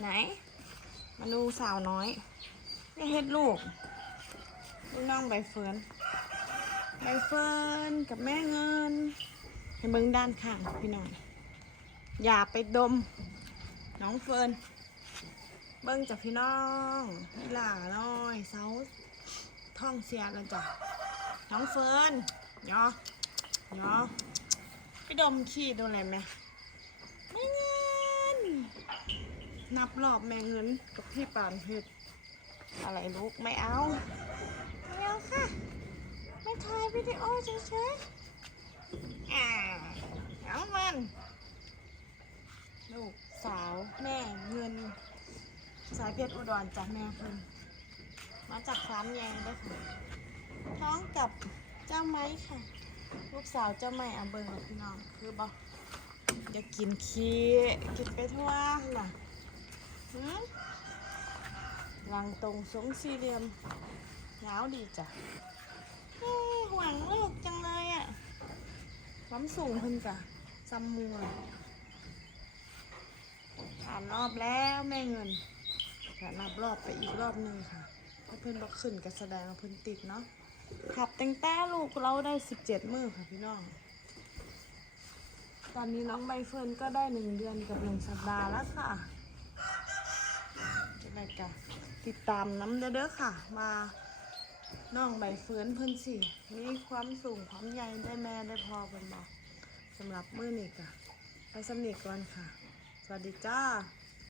ไหน มาดูสาวน้อยนี่เฮ็ดลูกลูกน้องใบเฟิร์นใบเฟิร์นกับแม่เงิน ให้เบิ้งด้านข้างพี่น้องอย่าไปดม น้องเฟิร์นเบิ้งจากพี่น้องนี่หล่าน้อยเสาท่องเสียแล้วจ้ะน้องเฟิร์นยอยอไปดมขี้ดูอะไรไหมไม่เงิน นับรอบแม่เงินกับพี่ปานเพชรอะไรลูกไม่เอาไม่เอาค่ะ ไม่ถ่ายวิดีโอเฉยๆอ่าเอามันลูกสาวแม่เงิน สายเพชรอุดรจากแม่เพิ่นมาจากฟาร์มใหญ่เด้วยค่ะท้องกับเจ้าไม้ค่ะ ลูกสาวเจ้าไม้อาเบิงกับพี่น้องคือบอกอย่ากินขี้กินไปทั่วล่ะ หลังตรงสงสี่เหลี่ยมยาวดีจ้ะห่วงลูกจังเลยอะความสูงเพิ่นจ้ะซัมมัวผ่านรอบแล้วแม่เงินจะนับรอบไปอีกรอบหนึ่งค่ะ ถ้าเพิ่นบอกขึ้นก็แสดงว่าเพิ่นติดเนาะขับตั้งแต่ลูกเราได้สิบเจ็ดมือค่ะพี่น้อง ตอนนี้น้องใบเฟิร์นก็ได้หนึ่งเดือนกับหนึ่งสัปดาห์แล้วค่ะ ติดตามน้ำเด้อๆค่ะ มาน้องใบเฟิร์นเพิ่นสิมีความสูงความใหญ่ได้แม่ได้พอเป็นบอกสำหรับมือนี่กะไปสำนีก่อนค่ะ สวัสดีจ้า